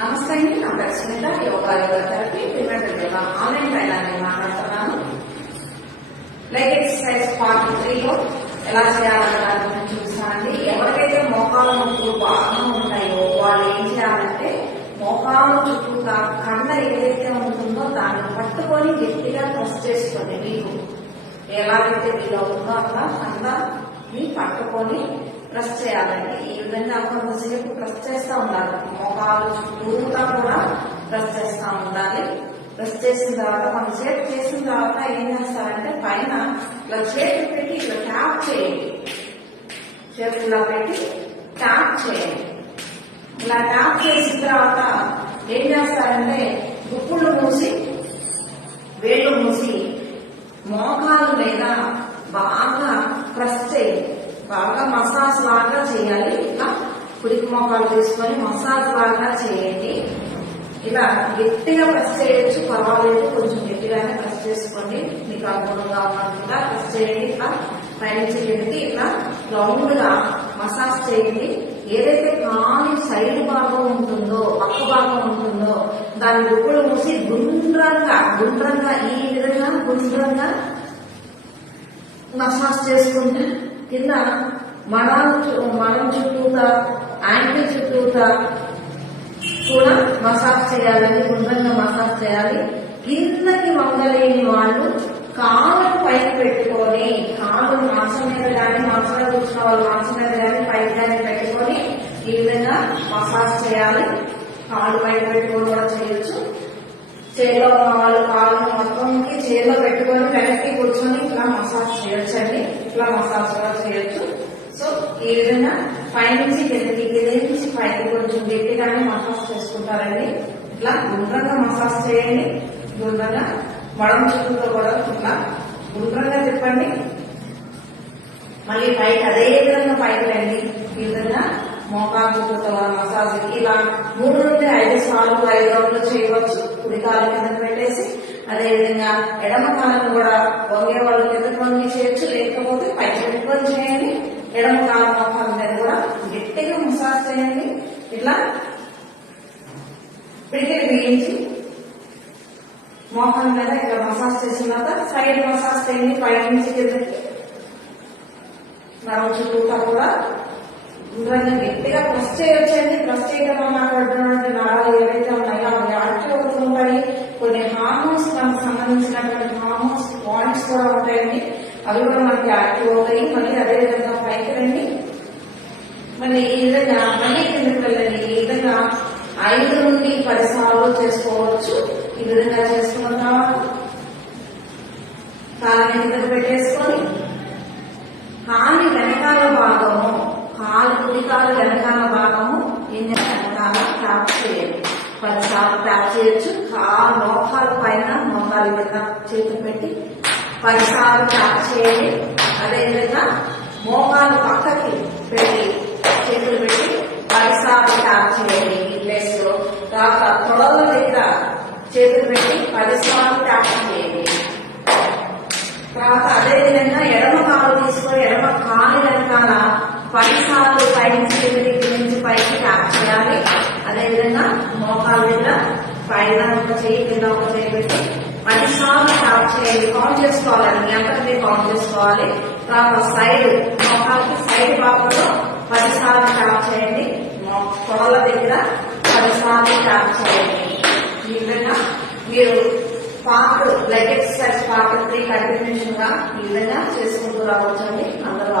నమస్తే అండి, నా పేరు Sunita. Yoga therapy preventive yoga online trainer మాట్లాడుతున్నాను. లెగ్ ఎక్సర్సైజ్ పార్ట్ 3లో ఎలా చేయాలనే దాని గురించి చూస్తానండి. ఎవరికైతే మోకాళ్ళ నొప్పులు బాగా ఉంటాయో వాళ్ళు ఏం చేయాలంటే మోకాళ్ళ చుట్టూ కండ ఏదైతే ఉంటుందో దాన్ని పట్టుకొని గట్టిగా ప్రెస్ చేసుకోండి. మీకు ఎలాగైతే వీలవుతుందో అట్లా కండని పట్టుకొని ప్రెస్ చేయాలండి. ఈ విధంగా కొంతసేపు ప్రెస్ చేస్తూ ఉండాలి. మోకాలు చుట్టూతా కూడా ప్రెస్ చేస్తూ ఉండాలి. ప్రెస్ చేసిన తర్వాత కొంతసేపు చేసిన తర్వాత ఏం చేస్తారంటే పైన ఇలా చేతులు పెట్టి ఇట్లా ట్యాప్ చేయండి. చేతులు ఇలా పెట్టి ట్యాప్ చేయండి. ఇలా ట్యాప్ చేసిన తర్వాత ఏం చేస్తారంటే గుప్పుళ్ళు మూసి వేళ్ళు మూసి మోకాలు మీద బాగా ప్రెస్ చేయండి. బాగా మసాజ్ లాగా చేయాలి. ఇట్లా కుడికి మోకాలు తీసుకొని మసాజ్ లాగా చేయండి. ఇలా గట్టిగా ప్రెస్ చేయొచ్చు, పర్వాలేదు, కొంచెం గట్టిగానే ప్రెస్ చేసుకోండి. మీకు అనుగుణంగా ఉన్నట్టుగా ప్రెస్ చేయండి. ఇట్లా పైనుంచి కిందకి ఇట్లా రౌండ్ గా మసాజ్ చేయండి. ఏదైతే కాలి సైడ్ భాగం ఉంటుందో పక్క భాగం ఉంటుందో దాని గుప్పులు మూసి గుండ్రంగా ఈ విధంగా గుండ్రంగా మసాజ్ చేసుకుంటే కింద మనం చుట్టూతా యాంకిల్ చుట్టూతా కూడా మసాజ్ చేయాలని గుండ్రంగా మసాజ్ చేయాలి. కిందకి వంగలేని వాళ్ళు కాళ్ళు పైకి పెట్టుకొని కాళ్ళు మాంసం మీద కానీ మాంసంలో కూర్చున్న వాళ్ళు మాంసం మీద కానీ పైకి కానీ పెట్టుకొని ఈ విధంగా మసాజ్ చేయాలి. కాళ్ళు పైకి పెట్టుకొని కూడా చేయొచ్చు. చేతిలో ఉన్న వాళ్ళు కాళ్ళు మొత్తంకి చేతిలో పెట్టుకొని వెనక్కి కూర్చొని ఇట్లా మసాజ్ చేయొచ్చండి. ఇట్లా మసాజ్ కూడా చేయొచ్చు. సో ఈ విధంగా పైనుంచి కిందకి నుంచి పైకి కొంచెం గట్టిగానే మసాజ్ చేసుకుంటారండి. ఇట్లా గుండ్రంగా మసాజ్ చేయండి. గుండ్రంగా మడం చుట్టూతో కూడా ఇట్లా గుండ్రంగా తిప్పండి. మళ్ళీ పైకి అదే విధంగా పైకి రండి. ఈ విధంగా మోకాలు చుట్టూతో మసాజ్ ఇలా 3 నుండి 5 సార్లు 5 రౌండ్లు చేయవచ్చు. కుడి కాలు కిందకు పెట్టేసి అదేవిధంగా ఎడమ కాలను కూడా వంగే వాళ్ళు కిందకు వంగి చేయొచ్చు, లేకపోతే పైకి పెట్టుకొని చేయండి. ఎడమ కాలు మోకాల మీద కూడా గట్టిగా మసాజ్ చేయండి. ఇట్లా పిడికిలి బిగించి మోకాల మీద ఇట్లా మసాజ్ చేసిన తర్వాత సైడ్ మసాజ్ చేయండి. పై నుంచి కిందకి నరం చుట్టూతా కూడా గుండ్రంగా గట్టిగా ప్రెస్ చేయొచ్చండి. ప్రెస్ చేయడం వల్ల అక్కడ నరాలు ఏవైతే ఉన్నాయో అవి యాక్టివ్ అవుతూ ఉంటాయి. కొన్ని హార్మోన్స్ మనకు సంబంధించినటువంటి హార్మోన్స్ పాయింట్స్ కూడా ఉంటాయండి. అవి కూడా మనకి యాక్టివ్ అవుతాయి. మళ్ళీ అదేవిధంగా పైకి రండి. మళ్ళీ ఈ విధంగా మళ్ళీ కిందకి వెళ్ళండి. ఈ విధంగా 5 నుండి 10 సార్లు చేసుకోవచ్చు. ఈ విధంగా చేసుకున్న తర్వాత కాళ్ళని కిందకు పెట్టేసుకొని కాలి వెనకాల భాగము కుడి కాలు వెనకాల భాగము వెనకాల ట్యాప్ చేయండి. 10 సార్లు ట్యాప్ చేయొచ్చు. మోకాలు పైన మోకాలు మీద చేతులు పెట్టి 10 సార్లు ట్యాప్ చేయండి. అదేవిధంగా మోకాలు పక్కకి పెట్టి చేతులు పెట్టి 10 సార్లు ట్యాప్ చేయండి. ఈ ప్లేస్ లో తర్వాత తొడల దగ్గర చేతులు పెట్టి 10 సార్లు ట్యాప్ చేయండి. తర్వాత అదేవిధంగా ఎడమ కాలు తీసుకొని ఎడమ కాలు వెనకాల 10 సార్లు పైనుంచి కింది పైకి ట్యాప్ చేయాలి. అదేవిధంగా మోకాలు దగ్గర పైన ఒక చేయి కింద ఒక చేయి పెట్టి 10 సార్లు ట్యాప్ చేయండి. కౌంట్ చేసుకోవాలండి. మీ అంతా కౌంట్ చేసుకోవాలి. తర్వాత సైడ్ మోకాలకి సైడ్ భాగంలో 10 సార్లు ట్యాప్ చేయండి. తొడల దగ్గర 10 సార్లు ట్యాప్ చేయండి. ఈ విధంగా మీరు లెగ్ ఎక్సర్సైజ్ పార్ట్ 3 కంటిన్యూషన్ గా ఈ విధంగా చేసుకుంటూ రావచ్చండి. అందరూ